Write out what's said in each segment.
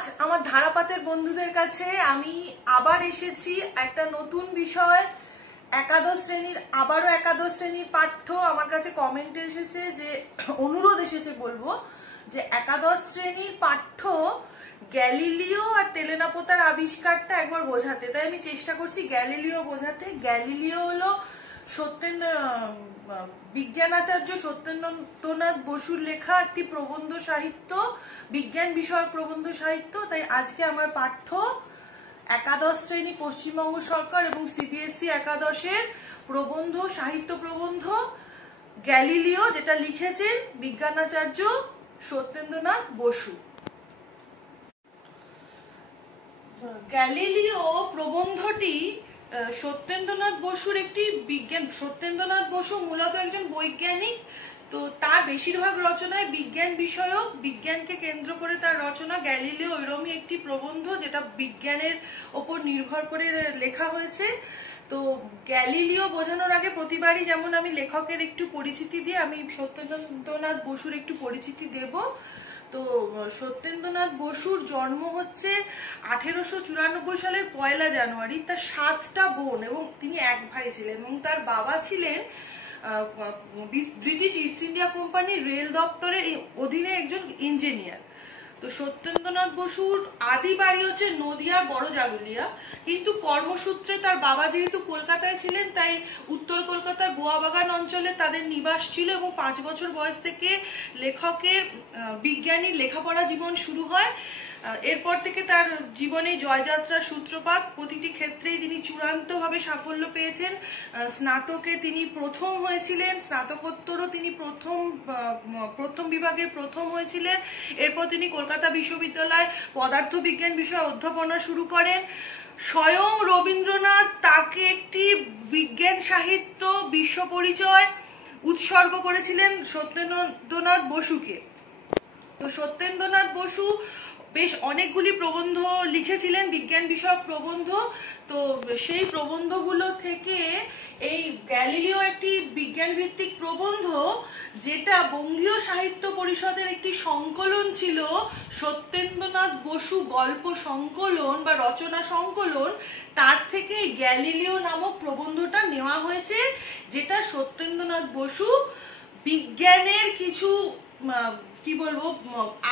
আজ আমার ধারাপাতের বন্ধুদের কাছে আমি আবার এসেছি একটা নতুন বিষয়। একাদশ শ্রেণীর আবারও একাদশ শ্রেণীর পাঠ্য আমার কাছে কমেন্টে এসেছে, যে অনুরোধ এসেছে বলবো, যে একাদশ শ্রেণীর পাঠ্য গ্যালিলিও আর তেলেনাপোতার আবিষ্কারটা একবার বোঝাতে। তাই আমি চেষ্টা করছি গ্যালিলিও বোঝাতে। গ্যালিলিও হলো বিজ্ঞানাচার্য সত্যেন্দ্রনাথ বসুর লেখা একটি প্রবন্ধ সাহিত্য, বিজ্ঞান বিষয়ক প্রবন্ধ সাহিত্য। তাই আজকে আমার পাঠ্য একাদশ শ্রেণী পশ্চিমবঙ্গ সরকার এবং সিবিএসই একাদশের প্রবন্ধ, সাহিত্য প্রবন্ধ গ্যালিলিও, যেটা লিখেছেন বিজ্ঞানাচার্য সত্যেন্দ্রনাথ বসু। গ্যালিলিও প্রবন্ধটি সত্যেন্দ্রনাথ বসুর একটি বিজ্ঞান। সত্যেন্দ্রনাথ বসু মূলত একজন বৈজ্ঞানিক, তো তার বেশিরভাগ রচনায় বিজ্ঞান বিষয়ক, বিজ্ঞানকে কেন্দ্র করে তার রচনা। গ্যালিলিও এরমই একটি প্রবন্ধ যেটা বিজ্ঞানের ওপর নির্ভর করে লেখা হয়েছে। তো গ্যালিলিও বোঝানোর আগে প্রতিবারই যেমন আমি লেখকের একটু পরিচিতি দিয়ে আমি সত্যেন্দ্রনাথ বসুর একটু পরিচিতি দেব। তো সত্যেন্দ্রনাথ বসুর জন্ম হচ্ছে 1894 সালের 1 জানুয়ারি। তার 7টা বোন এবং তিনি এক ভাই ছিলেন, এবং তার বাবা ছিলেন ব্রিটিশ ইস্ট ইন্ডিয়া কোম্পানির রেল দপ্তরের অধীনে একজন ইঞ্জিনিয়ার। তো সত্যেন্দ্রনাথ বসুর আদি বাড়ি হচ্ছে নদিয়ার বড় জাগুলিয়া, কিন্তু কর্মসূত্রে তার বাবা যেহেতু কলকাতায় ছিলেন, তাই উত্তর কলকাতার গোয়াবাগান অঞ্চলে তাদের নিবাস ছিল, এবং 5 বছর বয়স থেকে লেখকের বিজ্ঞানীর লেখাপড়া জীবন শুরু হয়। এরপর থেকে তার জীবনে জয়যাত্রার সূত্রপাত। প্রতিটি ক্ষেত্রেই তিনি চূড়ান্তভাবে সাফল্য পেয়েছেন। স্নাতকে তিনি প্রথম হয়েছিলেন, স্নাতকোত্তরও তিনি প্রথম বিভাগের প্রথম হয়েছিলেন। এরপর তিনি কলকাতা বিশ্ববিদ্যালয় পদার্থবিজ্ঞান বিষয়ে অধ্যাপনা শুরু করেন। স্বয়ং রবীন্দ্রনাথ তাকে একটি বিজ্ঞান সাহিত্য বিশ্ব পরিচয় উৎসর্গ করেছিলেন সত্যেন্দ্রনাথ বসুকে। তো সত্যেন্দ্রনাথ বসু বেশ অনেকগুলি প্রবন্ধ লিখেছিলেন, বিজ্ঞান বিষয়ক প্রবন্ধ। তো সেই প্রবন্ধগুলো থেকে এই গ্যালিলিও একটি বিজ্ঞান ভিত্তিক প্রবন্ধ, যেটা বঙ্গীয় সাহিত্য পরিষদের একটি সংকলন ছিল, সত্যেন্দ্রনাথ বসু গল্প সংকলন বা রচনা সংকলন, তার থেকে গ্যালিলিও নামক প্রবন্ধটা নেওয়া হয়েছে, যেটা সত্যেন্দ্রনাথ বসু বিজ্ঞানের কিছু কি বলবো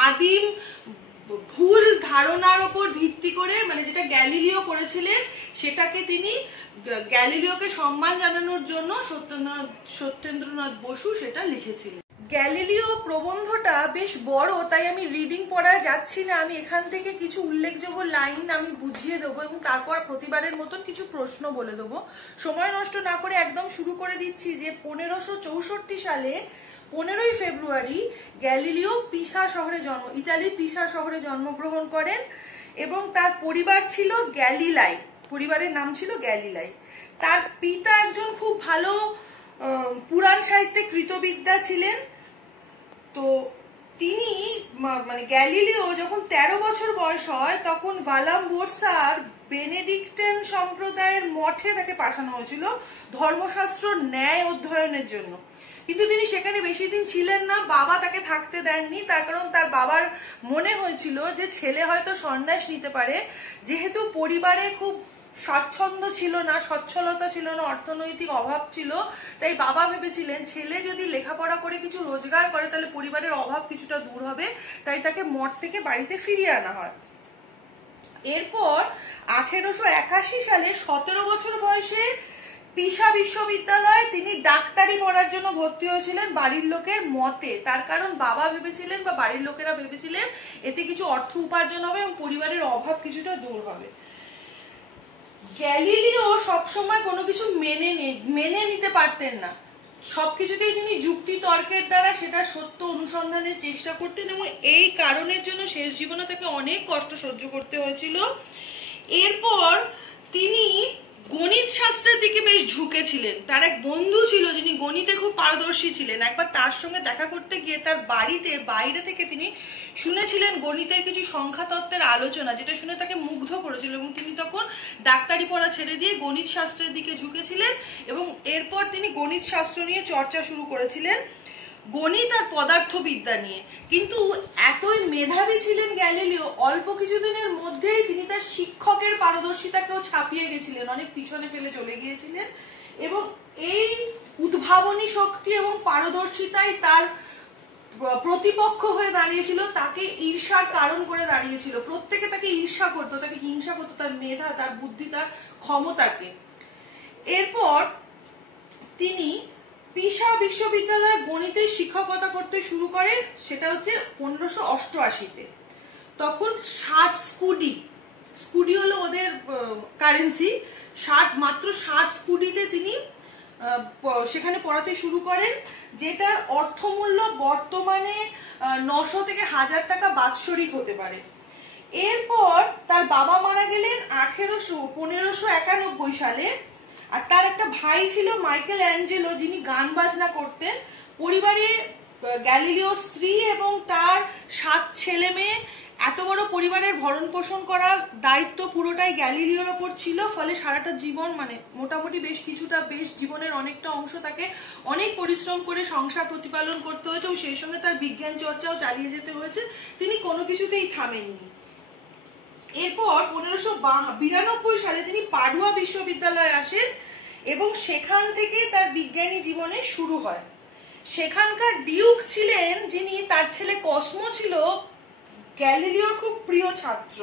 আদিম ভুল ধারণার উপর ভিত্তি করে, মানে যেটা গ্যালিলিও করেছিলেন সেটাকে তিনি গ্যালিলিওকে সম্মান জানানোর জন্য সত্যেন্দ্রনাথ বসু সেটা লিখেছিলেন। গ্যালিলিও প্রবন্ধটা বেশ বড়, তাই আমি রিডিং পড়া যাচ্ছি না। আমি এখান থেকে কিছু উল্লেখযোগ্য লাইন আমি বুঝিয়ে দেবো, এবং তারপর প্রতিবারের মতন কিছু প্রশ্ন বলে দেবো। সময় নষ্ট না করে একদম শুরু করে দিচ্ছি যে 1564 সালে 15ই ফেব্রুয়ারি গ্যালিলিও পিসা শহরে ইতালির পিসা শহরে জন্মগ্রহণ করেন, এবং তার পরিবার ছিল গ্যালিলাই, পরিবারের নাম ছিল গ্যালিলাই। তার পিতা একজন খুব ভালো পুরাণ সাহিত্যে কৃতবিদ্যা ছিলেন। তো তিনি মানে গ্যালিলিও যখন 13 বছর বয়স হয়, তখন ভালাম্বোর্সার বেনেডিক্টেন সম্প্রদায়ের মঠে তাকে পাঠানো হয়েছিল ধর্মশাস্ত্র ন্যায় অধ্যয়নের জন্য। কিন্তু তিনি সেখানে বেশি দিন ছিলেন না, বাবা তাকে থাকতে দেননি। তার কারণ তার বাবার মনে হয়েছিল যে ছেলে হয়তো সন্ন্যাস নিতে পারে। যেহেতু পরিবারে খুব স্বাচ্ছন্দ্য ছিল না, সচ্ছলতা ছিল না, অর্থনৈতিক অভাব ছিল, তাই বাবা ভেবেছিলেন ছেলে যদি লেখাপড়া করে কিছু রোজগার করে তাহলে পরিবারের অভাব কিছুটা দূর হবে, তাই তাকে মঠ থেকে বাড়িতে ফিরিয়ে আনা হয়। এরপর 1881 সালে 17 বছর বয়সে পিসা বিশ্ববিদ্যালয়ে তিনি ডাক্তারি পড়ার জন্য ভর্তি হয়েছিলেন বাড়ির লোকের মতে। তার কারণ বাবা ভেবেছিলেন বা বাড়ির লোকেরা ভেবেছিলেন এতে কিছু অর্থ উপার্জন হবে এবং পরিবারের অভাব কিছুটা দূর হবে। গ্যালিলিও সবসময় কোনো কিছু মেনে নিতে পারতেন না। সবকিছুতেই তিনি যুক্তি তর্কের দ্বারা সেটা সত্য অনুসন্ধানের চেষ্টা করতেন, এবং এই কারণের জন্য শেষ জীবনে তাকে অনেক কষ্ট সহ্য করতে হয়েছিল। এরপর তিনি গণিত শাস্ত্রের দিকে বেশ ঝুঁকেছিলেন। তার এক বন্ধু ছিল যিনি গণিতে খুব পারদর্শী ছিলেন। একবার তার সঙ্গে দেখা করতে গিয়ে তার বাড়িতে বাইরে থেকে তিনি শুনেছিলেন গণিতের কিছু সংখ্যা তত্ত্বের আলোচনা, যেটা শুনে তাকে মুগ্ধ করেছিল, এবং তিনি তখন ডাক্তারি পড়া ছেড়ে দিয়ে গণিত শাস্ত্রের দিকে ঝুঁকেছিলেন, এবং এরপর তিনি গণিত শাস্ত্র নিয়ে চর্চা শুরু করেছিলেন। গণিত আর পদার্থবিদ্যা নিয়ে। কিন্তু এতই মেধাবী ছিলেন গ্যালিলিও, অল্প কিছুদিনের মধ্যেই তিনি তার শিক্ষকের পারদর্শিতাকেও ছাপিয়ে গেছিলেন, অনেক পিছনে ফেলে চলে গিয়েছিলেন। এবং এই উদ্ভাবনী শক্তি এবং পারদর্শিতাই তার প্রতিপক্ষ হয়ে দাঁড়িয়েছিল, তাকে ঈর্ষার কারণ করে দাঁড়িয়েছিল। প্রত্যেকে তাকে ঈর্ষা করতো, তাকে হিংসা করতো, তার মেধা, তার বুদ্ধি, তার ক্ষমতাকে। এরপর তিনি পিসা বিশ্ববিদ্যালয়ে গণিতের শিক্ষকতা করতে শুরু করে, সেটা হচ্ছে 1588-তে। তখন 60 স্কুডি হলো ওদের কারেন্সি, মাত্র 60 স্কুডিতে তিনি সেখানে পড়াতে শুরু করেন, যেটার অর্থমূল্য বর্তমানে 900 থেকে 1000 টাকা বাৎসরিক হতে পারে। এরপর তার বাবা মারা গেলেন 1591 সালে, আর তার একটা ভাই ছিল মাইকেল অ্যাঞ্জেলো, যিনি গান বাজনা করতেন। পরিবারে গ্যালিলিও স্ত্রী এবং তার 7 ছেলে মেয়ে, এত বড় পরিবারের ভরণ পোষণ করার দায়িত্ব পুরোটাই গ্যালিলিওর ওপর ছিল। ফলে সারাটা জীবন, মানে মোটামুটি বেশ জীবনের অনেকটা অংশ তাকে অনেক পরিশ্রম করে সংসার প্রতিপালন করতে হয়েছে, এবং সেই সঙ্গে তার বিজ্ঞান চর্চাও চালিয়ে যেতে হয়েছে। তিনি কোনো কিছুতেই থামেননি। এরপর 1592 সালে তিনি পাডুয়া বিশ্ববিদ্যালয়ে আসেন, এবং সেখান থেকে তার বিজ্ঞানী জীবনে শুরু হয়। সেখানকার ডিউক ছিলেন, যিনি, তার ছেলে কসমো ছিল গ্যালিলিওর খুব প্রিয় ছাত্র।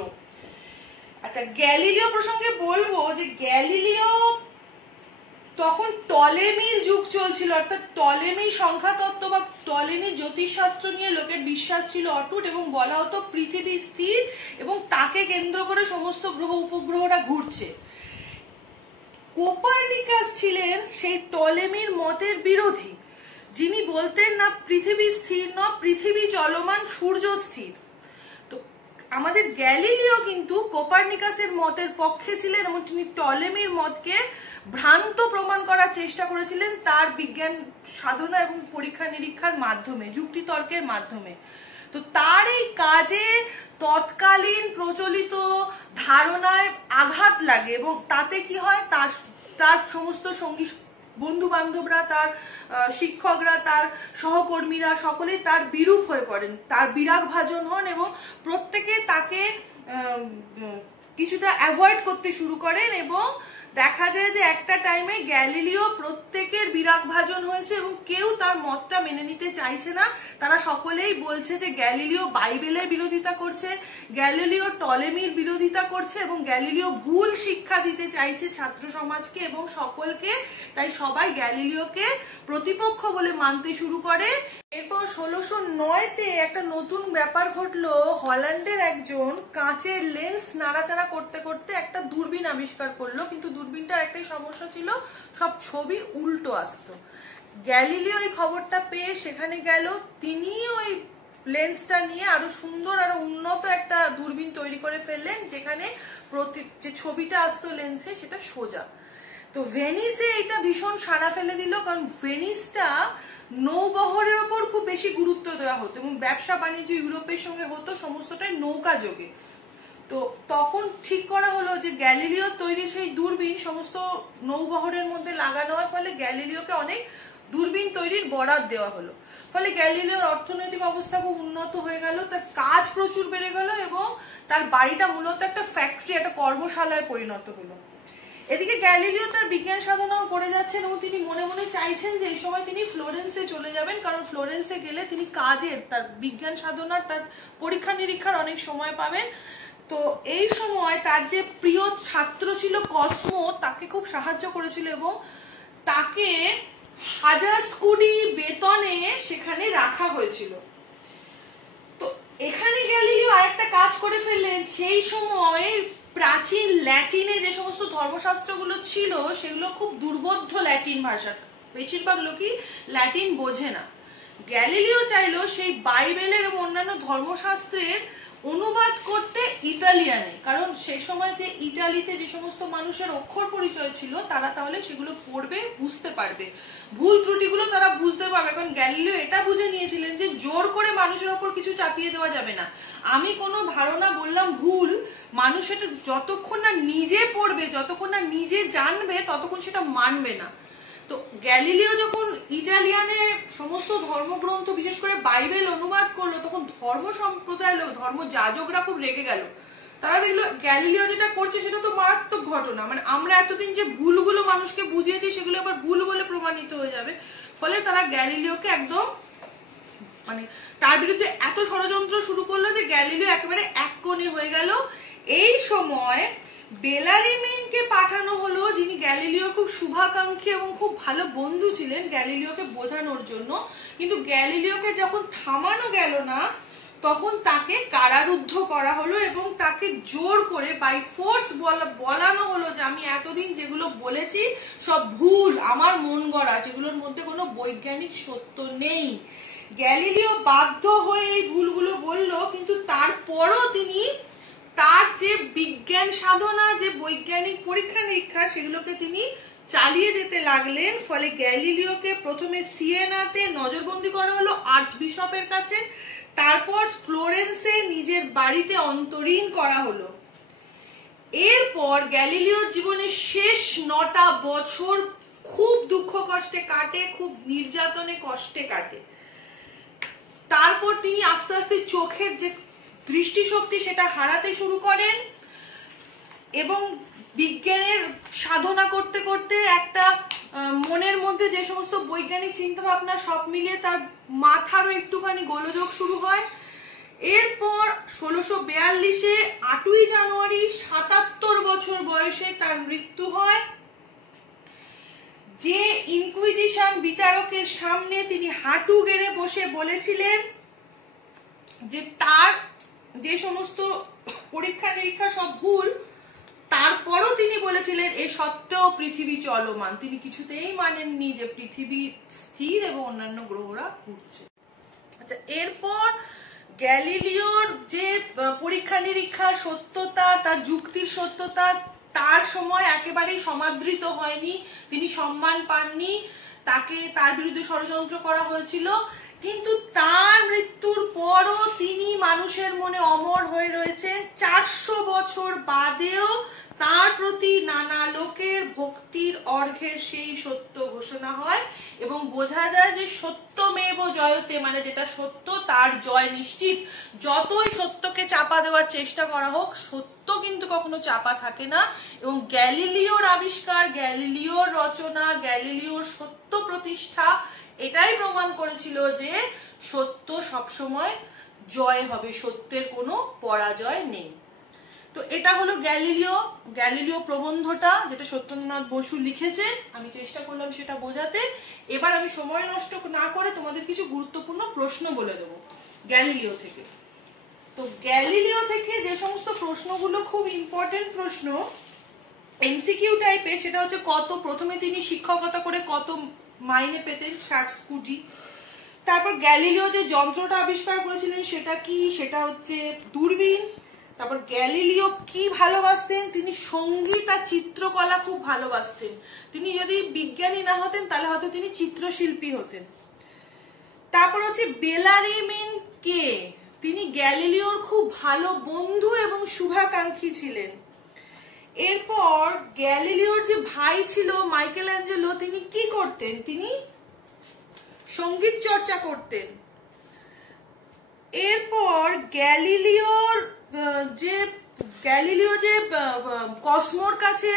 আচ্ছা, গ্যালিলিও প্রসঙ্গে বলবো যে গ্যালিলিও তখন টলেমির যুগ চলছিল, অর্থাৎ টলেমি সংখ্যাতত্ত্ব বা টলেমি জ্যোতিষশাস্ত্র নিয়ে লোকের বিশ্বাস ছিল অটুট, এবং বলা হতো পৃথিবী স্থির এবং তাকে কেন্দ্র করে সমস্ত গ্রহ উপগ্রহরা ঘুরছে। কোপারনিকাস ছিলেন সেই টলেমির মতের বিরোধী, যিনি বলতেন না পৃথিবী স্থির নয়, পৃথিবী চলমান, সূর্য স্থির। তো আমাদের গ্যালিলিও কিন্তু কোপারনিকাসের মতের পক্ষে ছিলেন, এবং তিনি টলেমির মতকে ভ্রান্ত প্রমাণ করার চেষ্টা করেছিলেন তার বিজ্ঞান সাধনা এবং পরীক্ষা নিরীক্ষার মাধ্যমে, যুক্তিতর্কের মাধ্যমে। তো তার এই কাজে তৎকালীন প্রচলিত ধারণায় আঘাত লাগে, এবং তাতে কি হয়, তার সমস্ত সঙ্গী বন্ধু বান্ধবরা, তার শিক্ষকরা, তার সহকর্মীরা সকলেই তার বিরূপ হয়ে পড়েন, তার বিরাগ ভাজন হন, এবং প্রত্যেকে তাকে কিছুটা অ্যাভয়েড করতে শুরু করেন। এবং দেখা যায় যে একটা টাইমে গ্যালিলিও প্রত্যেকের বিরাগ ভাজন হয়েছে, এবং কেউ তার মতটা মেনে নিতে চাইছে না। তারা সকলেই বলছে যে গ্যালিলিও বাইবেলের বিরোধিতা করছে, গ্যালিলিও টলেমির বিরোধিতা করছে, এবং গ্যালিলিও ভুল শিক্ষা দিতে চাইছে ছাত্র সমাজকে এবং সকলকে। তাই সবাই গ্যালিলিওকে প্রতিপক্ষ বলে মানতে শুরু করে। এরপর 1609-তে একটা নতুন ব্যাপার ঘটলো। হল্যান্ডের একজন কাঁচের লেন্স নাড়াচাড়া করতে করতে একটা দূরবীন আবিষ্কার করলো, কিন্তু দূরবীনটার একটাই সমস্যা ছিল, সব ছবি উল্টো আসতো। গ্যালিলিও এই খবরটা পেয়ে সেখানে গেল, তিনি ওই লেন্সটা নিয়ে আরো সুন্দর, আরো উন্নত একটা দূরবীন তৈরি করে ফেললেন, যেখানে যে ছবিটা আসতো লেন্সে সেটা সোজা। তো ভেনিসে এটা ভীষণ সাড়া ফেলে দিল, কারণ ভেনিসটা নৌবহরের ওপর খুব বেশি গুরুত্ব দেওয়া হতো, এবং ব্যবসা বাণিজ্য ইউরোপের সঙ্গে হতো সমস্তটাই নৌকা যোগে। তো তখন ঠিক করা হলো যে গ্যালিলিও তৈরি সেই দূরবীন সমস্ত নৌবহরের মধ্যে লাগানো হয়, ফলে গ্যালিলিওকে অনেক দূরবীন তৈরির বরাদ দেওয়া হলো। ফলে গ্যালিলিওর অর্থনৈতিক অবস্থা খুব উন্নত হয়ে গেল, তার কাজ প্রচুর বেড়ে গেল, এবং তার বাড়িটা মূলত একটা ফ্যাক্টরি, একটা কর্মশালায় পরিণত হলো। এদিকে গ্যালিলিও তার বিজ্ঞান সাধনাও করে যাচ্ছেন, এবং তিনি মনে মনে চাইছেন যে এই সময় তিনি ফ্লোরেন্সে চলে যাবেন, কারণ ফ্লোরেন্সে গেলে তিনি কাজের, তার বিজ্ঞান সাধনার, তার পরীক্ষা নিরীক্ষার অনেক সময় পাবেন। তো এই সময় তার যে প্রিয় ছাত্র ছিল কসমো, তাকে খুব সাহায্য করেছিল, এবং তাকে 1000 স্কুডি বেতনে সেখানে রাখা হয়েছিল। তো এখানে গ্যালিলিও আরেকটা কাজ করে ফেললেন। সেই সময় প্রাচীন ল্যাটিনে যে সমস্ত ধর্মশাস্ত্রগুলো ছিল সেগুলো খুব দুর্বোধ্য ল্যাটিন ভাষা, বেশিরভাগ লোকই ল্যাটিন বোঝে না। গ্যালিলিও চাইলো সেই বাইবেলের এবং অন্যান্য ধর্মশাস্ত্রের অনুবাদ করতে ইতালিয়ানে, কারণ সেই সময় যে ইতালিতে যে সমস্ত মানুষের অক্ষর পরিচয় ছিল তারা তাহলে সেগুলো পড়বে, বুঝতে পারবে, ভুল ত্রুটিগুলো তারা বুঝতে পারবে। কারণ গ্যালিলিও এটা বুঝে নিয়েছিলেন যে জোর করে মানুষের ওপর কিছু চাপিয়ে দেওয়া যাবে না। আমি কোনো ধারণা বললাম ভুল, মানুষ এটা যতক্ষণ না নিজে পড়বে, যতক্ষণ না নিজে জানবে, ততক্ষণ সেটা মানবে না। তো গ্যালিলিও যখন ইটালিয়ানে সমস্ত ধর্মগ্রন্থ বিশেষ করে বাইবেল অনুবাদ করলো, তখন ধর্ম সম্প্রদায়ের লোক, ধর্ম যাজকরা খুব রেগে গেল। তারা দেখলো গ্যালিলিও যেটা করছে সেটা তো মারাত্মক ঘটনা, মানে আমরা এতদিন যে ভুলগুলো মানুষকে বুঝিয়েছি সেগুলো আবার ভুল বলে প্রমাণিত হয়ে যাবে। ফলে তারা গ্যালিলিওকে একদম মানে তার বিরুদ্ধে এত ষড়যন্ত্র শুরু করলো যে গ্যালিলিও একেবারে এক কোণে হয়ে গেল। এই সময় বেলারিমিনকে পাঠানো হলো, যিনি গ্যালিলিওর খুব শুভাকাঙ্ক্ষী এবং খুব ভালো বন্ধু ছিলেন, গ্যালিলিওকে বোঝানোর জন্য। কিন্তু গ্যালিলিওকে যখন থামানো গেল না, তখন তাকে কারারুদ্ধ করা হলো এবং তাকে জোর করে বাই ফোর্স বলানো হলো যে আমি এতদিন যেগুলো বলেছি সব ভুল, আমার মন গড়া, যেগুলোর মধ্যে কোনো বৈজ্ঞানিক সত্য নেই। গ্যালিলিও বাধ্য হয়ে এই ভুলগুলো বলল, কিন্তু তারপরও তিনি তার যে বিজ্ঞান সাধনা, যে বৈজ্ঞানিক পরীক্ষা নিরীক্ষা, সেগুলোকে তিনি চালিয়ে যেতে লাগলেন। ফলে গ্যালিলিওকে প্রথমে সিয়েনাতে নজরবন্দি করা হলো আর্চ বিশপের কাছে, তারপর ফ্লোরেন্সে নিজের বাড়িতে অন্তরীণ করা হলো। এরপর গ্যালিলিওর জীবনের শেষ 9টা বছর খুব দুঃখ কষ্টে কাটে, খুব নির্যাতনে কষ্টে কাটে। তারপর তিনি আস্তে আস্তে চোখের যে দৃষ্টিশক্তি সেটা হারাতে শুরু করেন এবং বিজ্ঞানের সাধনা করতে করতে একটা মনের মধ্যে যে সমস্ত বৈজ্ঞানিক চিন্তা ভাবনা সব মিলিয়ে তার মাথারও একটুখানি গোলযোগ শুরু হয়। এরপর 1642-এ 8ই জানুয়ারি 77 বছর বয়সে তার মৃত্যু হয়। যে ইনকুইজিশন বিচারকের সামনে তিনি হাঁটু গেড়ে বসে বলেছিলেন যে তার যে সমস্ত পরীক্ষা নিরীক্ষা সব ভুল, তারপরও তিনি বলেছিলেন এ সত্ত্বেও পৃথিবী চলমান। তিনি কিছুতেই মানেননি যে পৃথিবী স্থির এবং অন্যান্য গ্রহরা ঘুরছে। আচ্ছা, এরপর গ্যালিলিওর যে পরীক্ষা নিরীক্ষা সত্যতা, তার যুক্তির সত্যতা তার সময় একেবারেই সমাদৃত হয়নি, তিনি সম্মান পাননি, তার বিরুদ্ধে ষড়যন্ত্র করা হয়েছিল। কিন্তু তার মৃত্যুর পরও তিনি মানুষের মনে অমর হয়ে রয়েছেন। 400 বছর বাদেও তার প্রতি নানা লোকের ভক্তির অর্ঘ্যের সেই সত্য ঘোষণা হয় এবং বোঝা যায় যে সত্যমেব জয়তে, মানে যেটা সত্য তার জয় নিশ্চিত। যতই সত্যকে চাপা দেওয়ার চেষ্টা করা হোক, সত্য কিন্তু কখনো চাপা থাকে না। এবং গ্যালিলিওর আবিষ্কার, গ্যালিলিওর রচনা, গ্যালিলিওর সত্য প্রতিষ্ঠা এটাই প্রমাণ করেছিল যে সত্য সবসময় জয় হবে, সত্যের কোনো পরাজয় নেই। তো এটা হলো গ্যালিলিও প্রবন্ধটা, যেটা সত্যেন্দ্রনাথ বসু লিখেছেন। আমি চেষ্টা করলাম সেটা বোঝাতে। এবার আমি সময় নষ্ট না করে তোমাদের কিছু গুরুত্বপূর্ণ প্রশ্ন বলে দেবো গ্যালিলিও থেকে। তো গ্যালিলিও থেকে যে সমস্ত প্রশ্নগুলো খুব ইম্পর্টেন্ট প্রশ্ন, এমসিকিউ টাইপের, সেটা হচ্ছে প্রথমে তিনি শিক্ষকতা করে কত মাইনে পেতেন, 60 স্কুটি। তারপর গ্যালিলিও যে যন্ত্রটা আবিষ্কার করেছিলেন সেটা কি, সেটা হচ্ছে দূরবীন। তারপর গ্যালিলিও কি ভালোবাসতেন, তিনি সঙ্গীত আর চিত্রকলা খুব ভালোবাসতেন। তিনি যদি বিজ্ঞানী না হতেন তাহলে হয়তো তিনি চিত্রশিল্পী হতেন। তারপর হচ্ছে বেলারিমিন কে, তিনি গ্যালিলিওর খুব ভালো বন্ধু এবং শুভাকাঙ্ক্ষী ছিলেন। এরপর গ্যালিলিওর যে ভাই ছিল মাইকেল অ্যাঞ্জেলো, তিনি কি করতেন, তিনি সঙ্গীত চর্চা করতেন। এরপর গ্যালিলিও যে কসমোর কাছে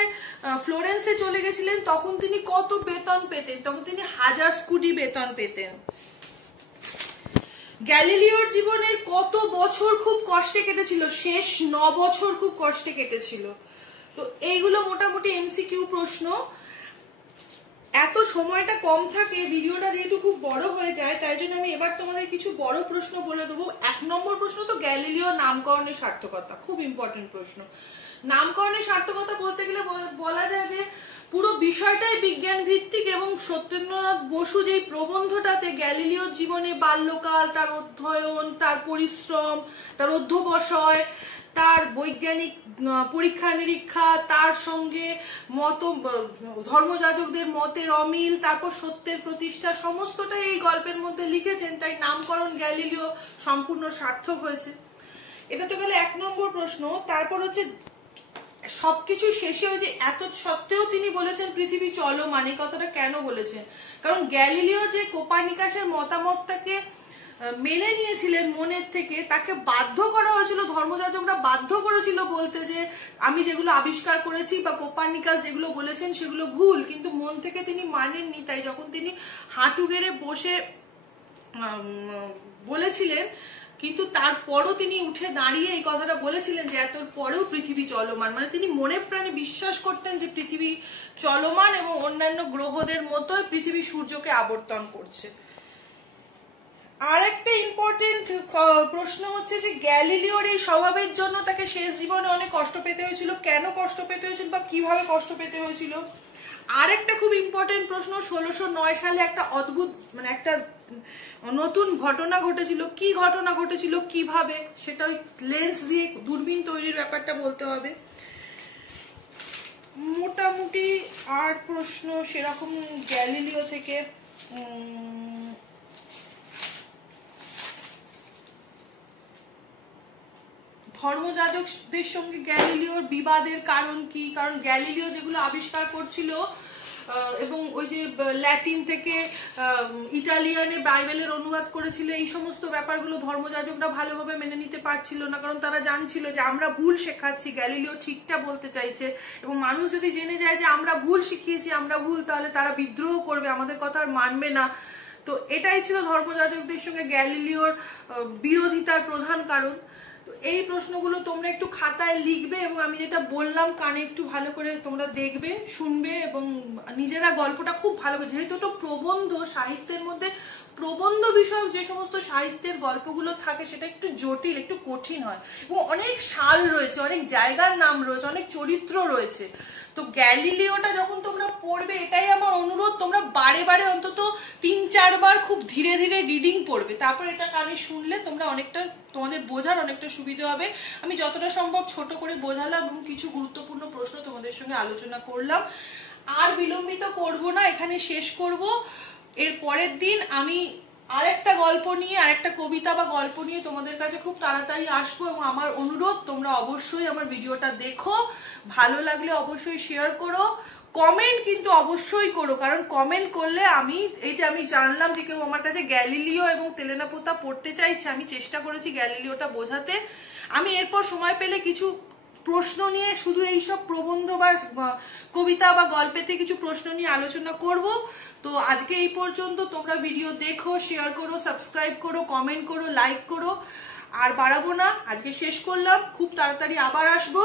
ফ্লোরেন্সে চলে গেছিলেন, তখন তিনি কত বেতন পেতেন, তখন তিনি 1000 স্কুটি বেতন পেতেন। গ্যালিলিওর জীবনের কত বছর খুব কষ্টে কেটেছিল, শেষ 9 বছর খুব কষ্টে কেটেছিল। তো এইগুলো মোটামুটি এমসিকিউ প্রশ্ন। এত সময়টা কম থাকে, ভিডিওটা যেহেতু খুব বড় হয়ে যায়, তাই জন্য আমি এবার তোমাদের কিছু বড় প্রশ্ন বলে দেবো। 1 নম্বর প্রশ্ন তো গ্যালিলিও নামকরণের সার্থকতা, খুব ইম্পর্টেন্ট প্রশ্ন। নামকরণের সার্থকতা বলতে গেলে বলা যায় যে পুরো বিষয়টাই বিজ্ঞান ভিত্তিক এবং সত্যেন্দ্রনাথ বসু যে প্রবন্ধটাতে গ্যালিলিওর জীবনে বাল্যকাল, তার অধ্যয়ন, তার পরিশ্রম, তার অধ্যবসায়, তার বৈজ্ঞানিক পরীক্ষা নিরীক্ষা, তার সঙ্গে ধর্মযাজকদের মতের অমিল, তারপর সত্যের প্রতিষ্ঠা, সমস্তটাই এই গল্পের মধ্যে লিখেছেন। তাই নামকরণ গ্যালিলিও সম্পূর্ণ সার্থক হয়েছে। এটা তো গেলে 1 নম্বর প্রশ্ন। তারপর হচ্ছে সবকিছু শেষে ওই যে এত সত্ত্বেও তিনি বলেছেন পৃথিবী চলমান, এই কথাটা কেন বলেছেন? কারণ গ্যালিলিও যে কোপার্নিকাসের মতামতটাকে মেনে নিয়েছিলেন মনের থেকে, তাকে বাধ্য করা হয়েছিল, ধর্মযাজকরা বাধ্য করেছিল বলতে যে আমি যেগুলো আবিষ্কার করেছি বা কোপার্নিকাস যেগুলো বলেছেন সেগুলো ভুল, কিন্তু মন থেকে তিনি মানেননি। তাই যখন তিনি হাঁটু গেড়ে বসে বলেছিলেন, কিন্তু তারপরও তিনি উঠে দাঁড়িয়ে এই কথাটা বলেছিলেন যে এত পরেও পৃথিবী চলমান, মানে তিনি মনে প্রাণে বিশ্বাস করতেন যে পৃথিবী চলমান এবং অন্যান্য গ্রহদের মতোই পৃথিবী সূর্যকে আবর্তন করছে। আর একটা ইম্পর্টেন্ট প্রশ্ন হচ্ছে যে গ্যালিলিওর এই স্বভাবের জন্য তাকে শেষ জীবনে অনেক কষ্ট পেতে হয়েছিল। কেন কষ্ট পেতে হয়েছিল বা কিভাবে কষ্ট পেতে হয়েছিল? আর একটা খুব ইম্পর্টেন্ট প্রশ্ন, 1609 সালে একটা অদ্ভুত মানে একটা নতুন ঘটনা ঘটেছিল। কি ঘটনা ঘটেছিল, কিভাবে, সেটা ওই লেন্স দিয়ে দূরবীন তৈরির ব্যাপারটা বলতে হবে। মোটামুটি আর প্রশ্ন সেরকম গ্যালিলিও থেকে ধর্মযাজকদের সঙ্গে গ্যালিলিওর বিবাদের কারণ কি? কারণ গ্যালিলিও যেগুলো আবিষ্কার করছিল এবং ওই যে ল্যাটিন থেকে ইতালিয়ানে বাইবেলের অনুবাদ করেছিল, এই সমস্ত ব্যাপারগুলো ধর্মযাজকরা ভালোভাবে মেনে নিতে পারছিল না, কারণ তারা জানছিল যে আমরা ভুল শেখাচ্ছি, গ্যালিলিও ঠিকটা বলতে চাইছে, এবং মানুষ যদি জেনে যায় যে আমরা ভুল শিখিয়েছি, আমরা ভুল, তাহলে তারা বিদ্রোহ করবে, আমাদের কথা আর মানবে না। তো এটাই ছিল ধর্মযাজকদের সঙ্গে গ্যালিলিওর বিরোধিতার প্রধান কারণ। এই প্রশ্নগুলো তোমরা একটু খাতায় লিখবে এবং আমি যেটা বললাম কানে একটু ভালো করে তোমরা দেখবে, শুনবে এবং নিজেরা গল্পটা খুব ভালো করে, যেহেতু একটা প্রবন্ধ, সাহিত্যের মধ্যে প্রবন্ধ বিষয়ক যে সমস্ত সাহিত্যের গল্পগুলো থাকে সেটা একটু জটিল, একটু কঠিন হয় এবং অনেক সাল রয়েছে, অনেক জায়গার নাম রয়েছে, অনেক চরিত্র রয়েছে। তো গ্যালিলিওটা যখন তোমরা পড়বে, এটাই আমার অনুরোধ, তোমরা বারে বারে অন্তত 3-4 বার খুব ধীরে ধীরে রিডিং পড়বে, তারপর এটা কানে শুনলে তোমরা অনেকটা, তোমাদের বোঝার অনেকটা সুবিধা হবে। আমি যতটা সম্ভব ছোট করে বোঝালাম এবং কিছু গুরুত্বপূর্ণ প্রশ্ন তোমাদের সঙ্গে আলোচনা করলাম। আর বিলম্বিত করব না, এখানে শেষ করব। এর পরের দিন আমি আরেকটা গল্প নিয়ে, আরেকটা কবিতা বা গল্প নিয়ে তোমাদের কাছে খুব তাড়াতাড়ি আসবো, এবং আমার অনুরোধ তোমরা অবশ্যই আমার ভিডিওটা দেখো, ভালো লাগলে অবশ্যই শেয়ার করো, কমেন্ট কিন্তু অবশ্যই করো, কারণ কমেন্ট করলে আমি এই যে আমি জানলাম যে কেউ আমার কাছে গ্যালিলিও এবং তেলেনাপোতা পড়তে চাইছে, আমি চেষ্টা করেছি গ্যালিলিওটা বোঝাতে। আমি এরপর সময় পেলে কিছু প্রশ্ন নিয়ে, শুধু এইসব প্রবন্ধ বা কবিতা বা গল্পেতে কিছু প্রশ্ন নিয়ে আলোচনা করব। তো আজকে এই পর্যন্ত, তোমরা ভিডিও দেখো, শেয়ার করো, সাবস্ক্রাইব করো, কমেন্ট করো, লাইক করো। আর বাড়াবো না, আজকে শেষ করলাম, খুব তাড়াতাড়ি আবার আসবো।